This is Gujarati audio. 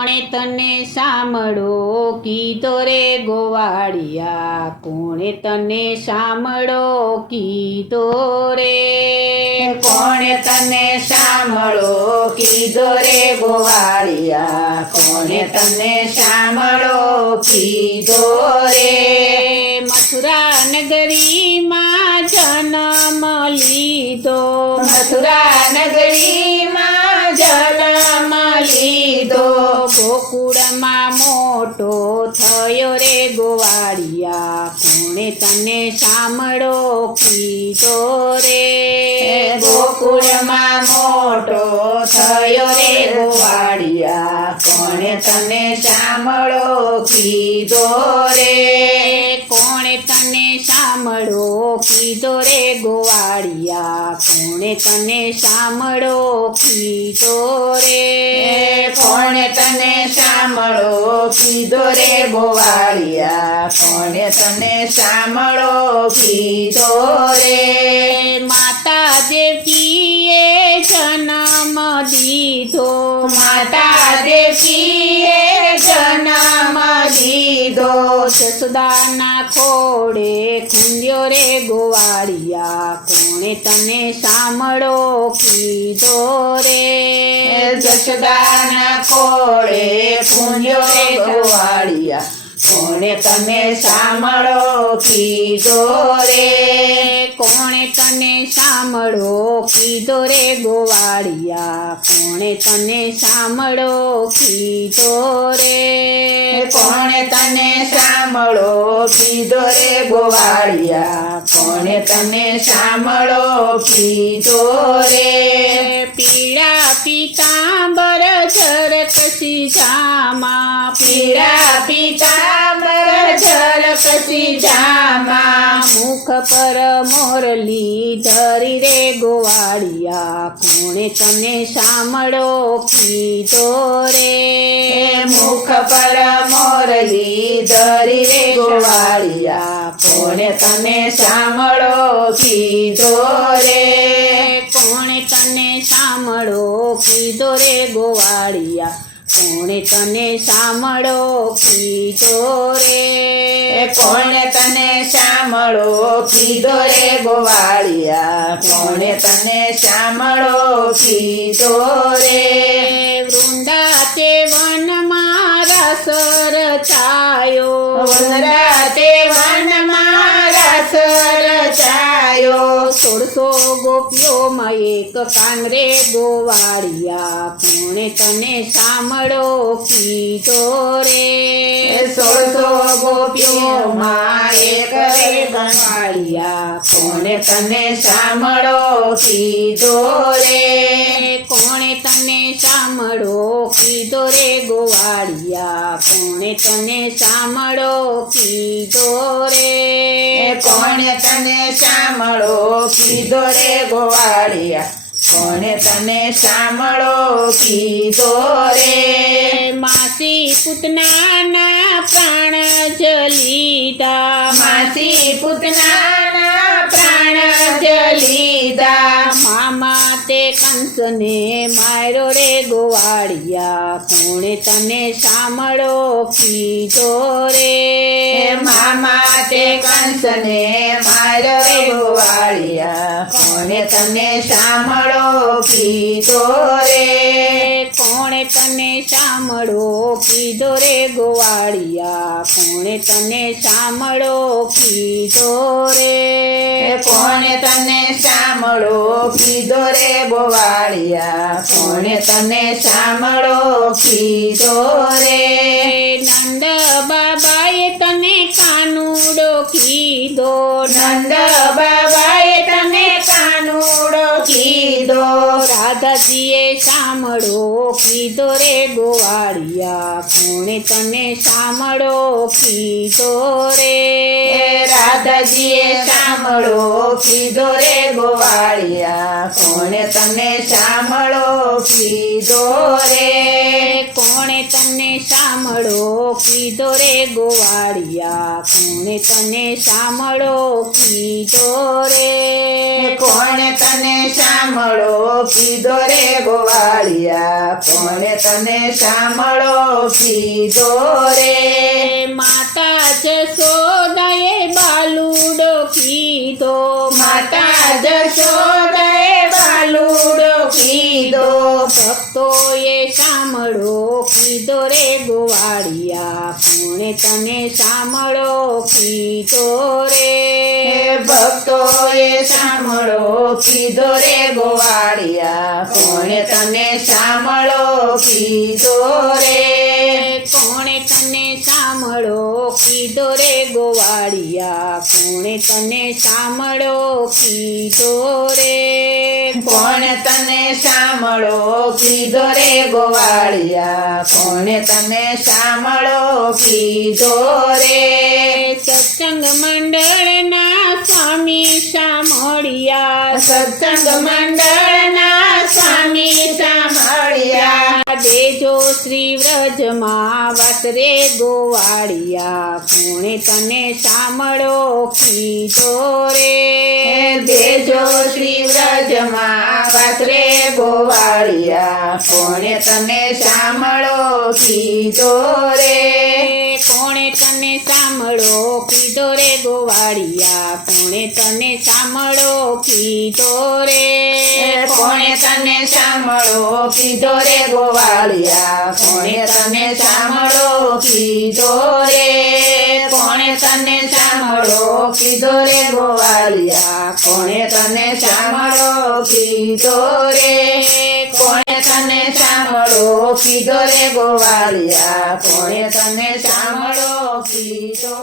કોણે તને સાંભળો કીધો રે ગોવાળિયા, કોણે તને સાંભળો કીધો રે, કોણે તને સાંભળો કીધો રે ગોવાળિયા, કોણે તને સાંભળો કીધો રે. મથુરા નગરીમાં જન્મ લીધો, મથુરા નગરીમાં જન્મ લીધો, ગોકુળમાં મોટો થયો રે ગોવાળિયા, કોણે તને સાંભળો કીધો રે, ગોકુળમાં મોટો થયો રે ગોવાળિયા, કોણે તને સાંભળો કીધો રે. કોણે તને સાંભળો કીધો રે ગોવાળિયા, કોણે તને સાંભળો કીધો રે, કોણે તને સાંભળો કીધો રે ગોવાળિયા, કોણે તને સાંભળો કીધો રે. માતા દેવકીએ જન્મ દીધો, માતા દેવકીએ જન્મ દીધો, જસોદાના ખોડે ખૂંદ્યો રે ગોવાળિયા, કોણે તને સાંભળો કીધો રે, જશોદાના ખોળે પૂંજ્યો રે ગોવાળિયા, કોણે તને સાંભળો કીધો રે. કોણે તને સાંભળો કીધો રે ગોવાળિયા, કોણે તને સાંભળો કીધો રે, કોણે તને સાંભળો કીધો રે ગોવાળિયા, કોણે તને સાંભળો કીધો રે. પીળા પીતાંબર ઝરકસી જામા, પીળા પીતાંબર ઝરકસી જામા, મુખ પર મોરલી ધરી રે ગોવાળિયા, કોણે તને સાંભળો કીધો રે, મુખ પર મોરલી ધરી રે ગોવાળિયા, કોણે તને સાંભળો કીધો રે. કોણે તને સાંભળો કીધો રે ગોવાળિયા, કોણે તને સાંભળો કીધો રે, કોણે તને સાંભળો કીધો રે ગોવાળિયા, કોણે તને સાંભળો કીધો રે. વૃંદાતે વનમાં રસ રચાયો, વનરાતે વનમાં રસ રચાયો, 1600 ગોપીઓમાં એક કાન રે ગોવાળિયા, કોણે તને સાંભળો કીધો રે, 1600 ગોપીઓમાં એક રે ગોવાળિયા, કોણે તને સાંભળો કીધો રે. કોણે તને સાંભળો કીધો રે ગોવાળિયા, કોણે તને સાંભળો કીધો રે, કોણે તને સાંભળો કીધો રે ગોવાળિયા, કોણે તને સાંભળો કીધો રે. માસી પૂતનાના પ્રાણ જ લીધા, માસી પૂતનાના પ્રાણ જ લીધા, મામા તે કંસને માર્યો રે ગોવાળિયા, કોણે તને સાંભળો કીધો રે, મામા તે કંસને માર્યો રે ગોવાળિયા, કોણે તને સાંભળો કીધો રે. કોણે તને સાંભળો કીધો રે ગોવાળિયા, કોણે તને સાંભળો કીધો રે, કોણે તને સાંભળો કીધો રે ગોવાળિયા, કોણે તને સાંભળો કીધો રે. નંદ બાબાએ તને કાનુડો કીધો, નંદ બાબાએ તને કાનુડો કીધો, રાધાજીએ સાંભળો કીધો રે ગોવાળિયા, કોણે તને સાંભળો કીધો રે, રાધાજીએ સાંભળો કીધો રે ગોવાળિયા, કોણે તને સાંભળો કીધો રે. કોણે તને સાંભળો સાંભળો કીધો રે ગોવાળિયા કોણે તને સાંભળો કીધો રે કોણે તને સાંભળો કીધો રે ગોવાળિયા કોણે તને સાંભળો કીધો રે માતા જશોદાએ બાલુડો કીધો માતા જશોદાએ બાલુડો કીધો ભક્તોએ સાંભળો કીધો રે ગોવાળિયા કોણે તને સાંભળો કીધો રે ભક્તોએ સાંભળો કીધો રે ગોવાળિયા કોણે તને સાંભળો કીધો રે કોણે તને સાંભળો કીધો રે ગોવાળિયા કોણે તને સાંભળો કીધો રે કોણે તને સાંભળો કીધો રે ગોવાળિયા કોણે તને સાંભળો કીધો રે સત્સંગ મંડળના સ્વામી સાંભળ્યા સત્સંગ મંડળના સ્વામી સાંભળ્યા દેજો શ્રી વ્રજમાં વાસરે ગોવાળિયા કોણે તને સાંભળો કીધો રે દેજો શ્રી વ્રજમાં વાસરે ગોવાળિયા કોણે તને સાંભળો કીધો રે કોણે તને સાંભળો કીધો રે ગોવાળિયા કોણે તને સાંભળો કીધો રે કોણે તને સાંભળો કીધો રે ગોવાળિયા કોણે તને સાંભળો કીધો રે કોણે તને સાંભળો કીધો રે ગોવાળિયા કોણે તને સાંભળો કીધો રે કોણે તને સાંભળો કીધો રે ગોવાળિયા કોણે તને સાંભળો કીધો